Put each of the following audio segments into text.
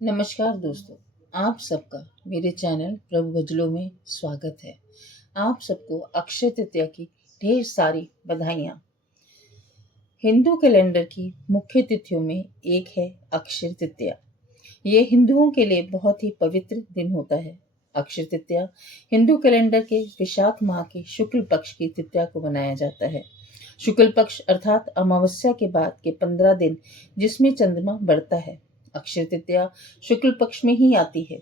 नमस्कार दोस्तों, आप सबका मेरे चैनल प्रभु भजलों में स्वागत है। आप सबको अक्षय तृतीया की ढेर सारी बधाइयाँ। हिंदू कैलेंडर की मुख्य तिथियों में एक है अक्षय तृतीया। ये हिंदुओं के लिए बहुत ही पवित्र दिन होता है। अक्षय तृतीया हिंदू कैलेंडर के वैशाख माह के शुक्ल पक्ष की तृतीया को मनाया जाता है। शुक्ल पक्ष अर्थात अमावस्या के बाद के 15 दिन जिसमें चंद्रमा बढ़ता है। अक्षय तृतीया शुक्ल पक्ष में ही आती है।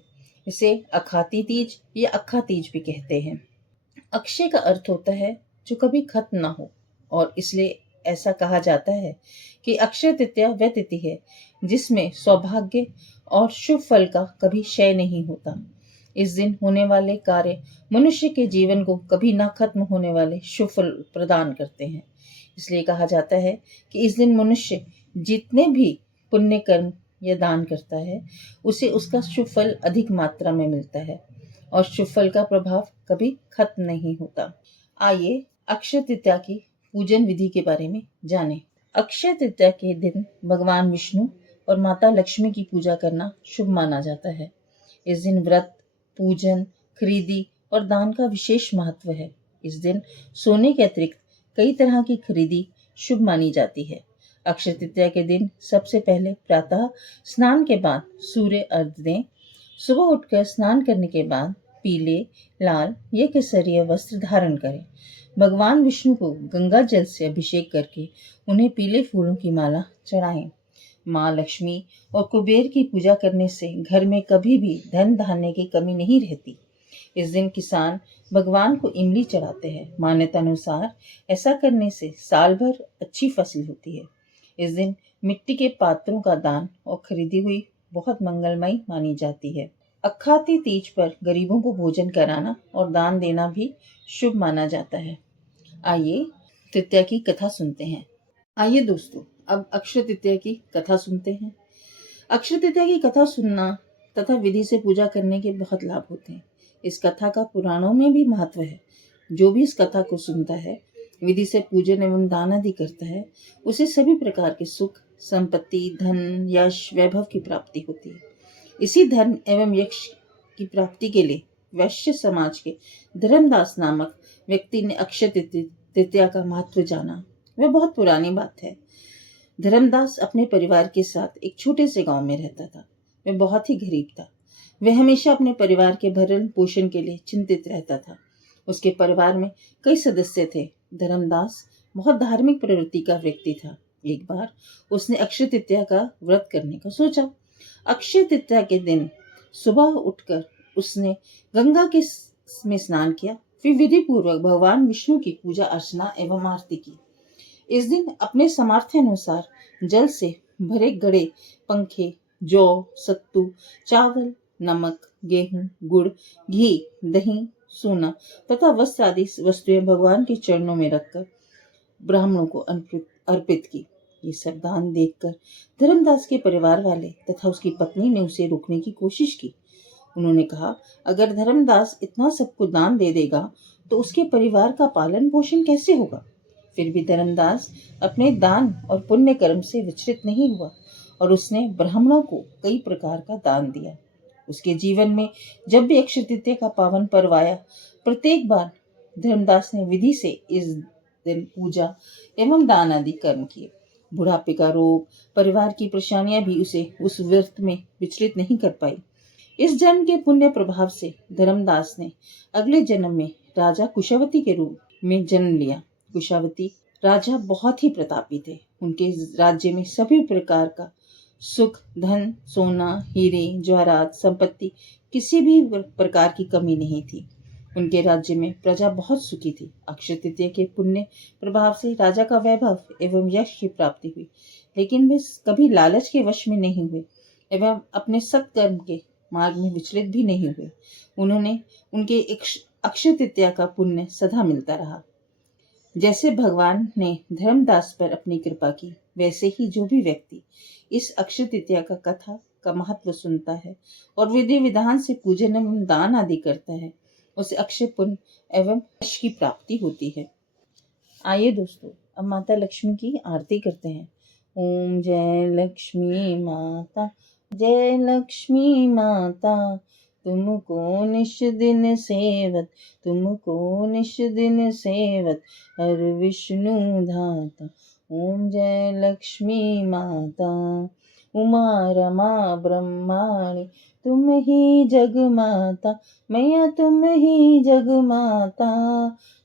इसे अखाती तीज या अक्खा तीज भी कहते हैं। अक्षय का अर्थ होता है जो कभी खत्म ना हो, और इसलिए ऐसा कहा जाता है कि अक्षय तृतीया वह तिथि है जिसमें सौभाग्य और शुभ फल का कभी क्षय नहीं होता। इस दिन होने वाले कार्य मनुष्य के जीवन को कभी ना खत्म होने वाले शुभ फल प्रदान करते हैं। इसलिए कहा जाता है कि इस दिन मनुष्य जितने भी पुण्य कर्म या दान करता है उसे उसका शुभ फल अधिक मात्रा में मिलता है, और शुभ फल का प्रभाव कभी खत्म नहीं होता। आइए अक्षय तृतीया की पूजन विधि के बारे में जानें। अक्षय तृतीया के दिन भगवान विष्णु और माता लक्ष्मी की पूजा करना शुभ माना जाता है। इस दिन व्रत, पूजन, खरीदी और दान का विशेष महत्व है। इस दिन सोने के अतिरिक्त कई तरह की खरीदी शुभ मानी जाती है। अक्षय तृतीया के दिन सबसे पहले प्रातः स्नान के बाद सूर्य अर्घ्य दें। सुबह उठकर स्नान करने के बाद पीले, लाल या केसरिया वस्त्र धारण करें। भगवान विष्णु को गंगा जल से अभिषेक करके उन्हें पीले फूलों की माला चढ़ाएं। माँ लक्ष्मी और कुबेर की पूजा करने से घर में कभी भी धन धान्य की कमी नहीं रहती। इस दिन किसान भगवान को इमली चढ़ाते हैं। मान्यता अनुसार ऐसा करने से साल भर अच्छी फसल होती है। इस दिन मिट्टी के पात्रों का दान और खरीदी हुई बहुत मंगलमयी मानी जाती है। अखाती तीज पर गरीबों को भोजन कराना और दान देना भी शुभ माना जाता है। आइए तृतीया की कथा सुनते हैं। आइए दोस्तों, अब अक्षय तृतीया की कथा सुनते हैं। अक्षय तृतीया की कथा सुनना तथा विधि से पूजा करने के बहुत लाभ होते हैं। इस कथा का पुराणों में भी महत्व है। जो भी इस कथा को सुनता है, विधि से पूजन एवं दान आदि करता है, उसे सभी प्रकार के सुख, संपत्ति, धन, यश, वैभव की प्राप्ति होती है। इसी धर्म एवं यश की प्राप्ति के लिए वैश्य समाज के धर्मदास नामक व्यक्ति ने अक्षय तृतीया का महत्व जाना। वह बहुत पुरानी बात है। धर्मदास अपने परिवार के साथ एक छोटे से गांव में रहता था। वह बहुत ही गरीब था। वह हमेशा अपने परिवार के भरण पोषण के लिए चिंतित रहता था। उसके परिवार में कई सदस्य थे। धर्मदास बहुत धार्मिक प्रवृत्ति का व्यक्ति था। एक बार उसने अक्षय तृतीया का व्रत करने का सोचा। अक्षय तृतीया के दिन सुबह उठकर उसने गंगा के में स्नान किया। फिर विधि पूर्वक भगवान विष्णु की पूजा अर्चना एवं आरती की। इस दिन अपने सामर्थ्य अनुसार जल से भरे घड़े, पंखे, जौ, सत्तू, चावल, नमक, गेहूं, गुड़, घी, दही, सोना तथा वस्त्र आदि वस्तुएं भगवान के चरणों में रखकर ब्राह्मणों को अर्पित की। ये सब दान देखकर धर्मदास के परिवार वाले तथा उसकी पत्नी ने उसे रोकने की कोशिश की। उन्होंने कहा, अगर धर्मदास इतना सबको दान दे देगा तो उसके परिवार का पालन पोषण कैसे होगा। फिर भी धर्मदास अपने दान और पुण्य कर्म से विचलित नहीं हुआ और उसने ब्राह्मणों को कई प्रकार का दान दिया। उसके जीवन में जब भी अक्षय तृतीया का पावन पर्व आया, प्रत्येक बार धर्मदास ने विधि से इस दिन पूजा एवं दान आदि कर्म किए। बुढ़ापे का रोग, परिवार की परेशानियां भी उसे उस व्रत में विचलित नहीं कर पाई। इस जन्म के पुण्य प्रभाव से धर्मदास ने अगले जन्म में राजा कुशावती के रूप में जन्म लिया। कुशावती राजा बहुत ही प्रतापी थे। उनके राज्य में सभी प्रकार का सुख, धन, सोना, हीरे, जवाहरात, संपत्ति किसी भी प्रकार की कमी नहीं थी। उनके राज्य में प्रजा बहुत सुखी थी। अक्षय तृतीया के पुण्य प्रभाव से राजा का वैभव एवं यश की प्राप्ति हुई, लेकिन वे कभी लालच के वश में नहीं हुए एवं अपने सत्कर्म के मार्ग में विचलित भी नहीं हुए। उन्होंने उनके अक्षय तृतीया का पुण्य सदा मिलता रहा। जैसे भगवान ने धर्मदास पर अपनी कृपा की, वैसे ही जो भी व्यक्ति इस अक्षय तृतीया का कथा का महत्व सुनता है और विधि विधान से पूजन एवं दान आदि करता है, उसे अक्षय पुण्य एवं यश की प्राप्ति होती है। आइए दोस्तों, अब माता लक्ष्मी की आरती करते हैं। ओम जय लक्ष्मी माता, जय लक्ष्मी माता तुमको निश दिन सेवत, तुमको निश दिन सेवत हर विष्णु धाता। ओम जय लक्ष्मी माता। उमा रमा ब्रह्माणी तुम ही जग माता, मैया तुम ही जग माता।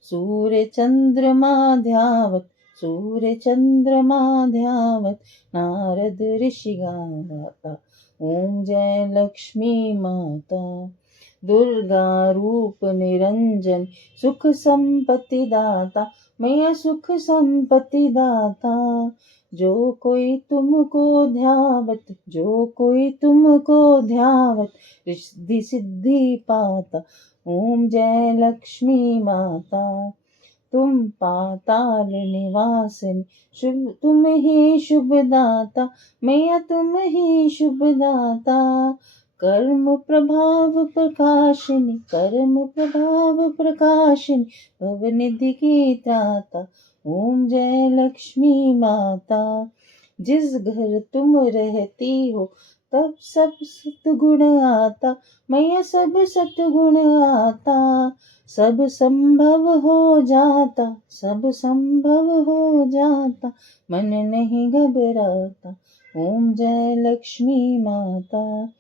सूर्य चंद्रमा ध्यावत, सूर्य चंद्रमा ध्यावत नारद ऋषि गाता। ओम जय लक्ष्मी माता। दुर्गा रूप निरंजन सुख संपत्ति दाता, मैया सुख संपत्ति दाता। जो कोई तुमको ध्यावत, जो कोई तुमको ध्यावत रिद्धि सिद्धि पाता। ओम जय लक्ष्मी माता। तुम पाताल निवासिनी, शुभ तुम ही शुभ दाता, मैया तुम ही शुभ दाता। कर्म प्रभाव प्रकाशिनी, कर्म प्रभाव प्रकाशिनी भवनिधि की त्राता। ओम जय लक्ष्मी माता। जिस घर तुम रहती हो तब सब सतगुण आता, मैया सब सतगुण आता। सब संभव हो जाता, सब संभव हो जाता, मन नहीं घबराता। ओम जय लक्ष्मी माता।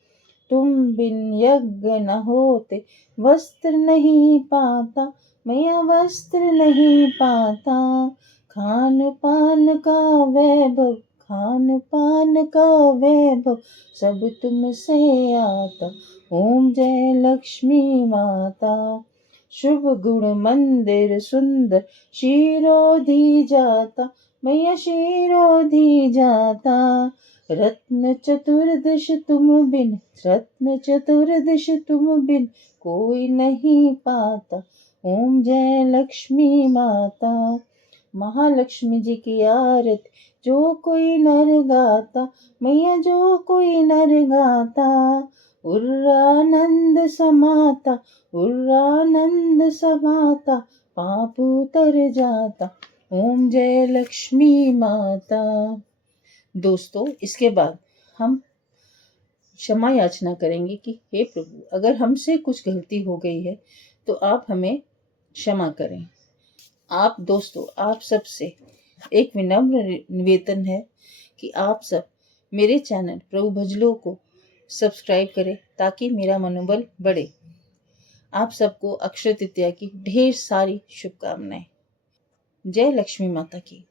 तुम बिन यज्ञ न होते, वस्त्र नहीं पाता, मैया वस्त्र नहीं पाता। खान पान का वैभव, खान पान का वैभव सब तुमसे आता। ओम जय लक्ष्मी माता। शुभ गुण मंदिर सुंदर शिरोधी जाता, मैया शिरोधी जाता। रत्न चतुर्दश तुम बिन, रत्न चतुर्दश तुम बिन कोई नहीं पाता। ओम जय लक्ष्मी माता। महालक्ष्मी जी की आरती जो कोई नर गाता, मैया जो कोई नर गाता। उर्रानंद समाता, उर्रानंद समाता पाप उतर जाता। ओम जय लक्ष्मी माता। दोस्तों, इसके बाद हम क्षमा याचना करेंगे कि हे प्रभु, अगर हमसे कुछ गलती हो गई है तो आप हमें क्षमा करें। आप दोस्तों, आप सबसे एक विनम्र निवेदन है कि आप सब मेरे चैनल प्रभु भजलों को सब्सक्राइब करें ताकि मेरा मनोबल बढ़े। आप सबको अक्षय तृतीया की ढेर सारी शुभकामनाएं। जय लक्ष्मी माता की।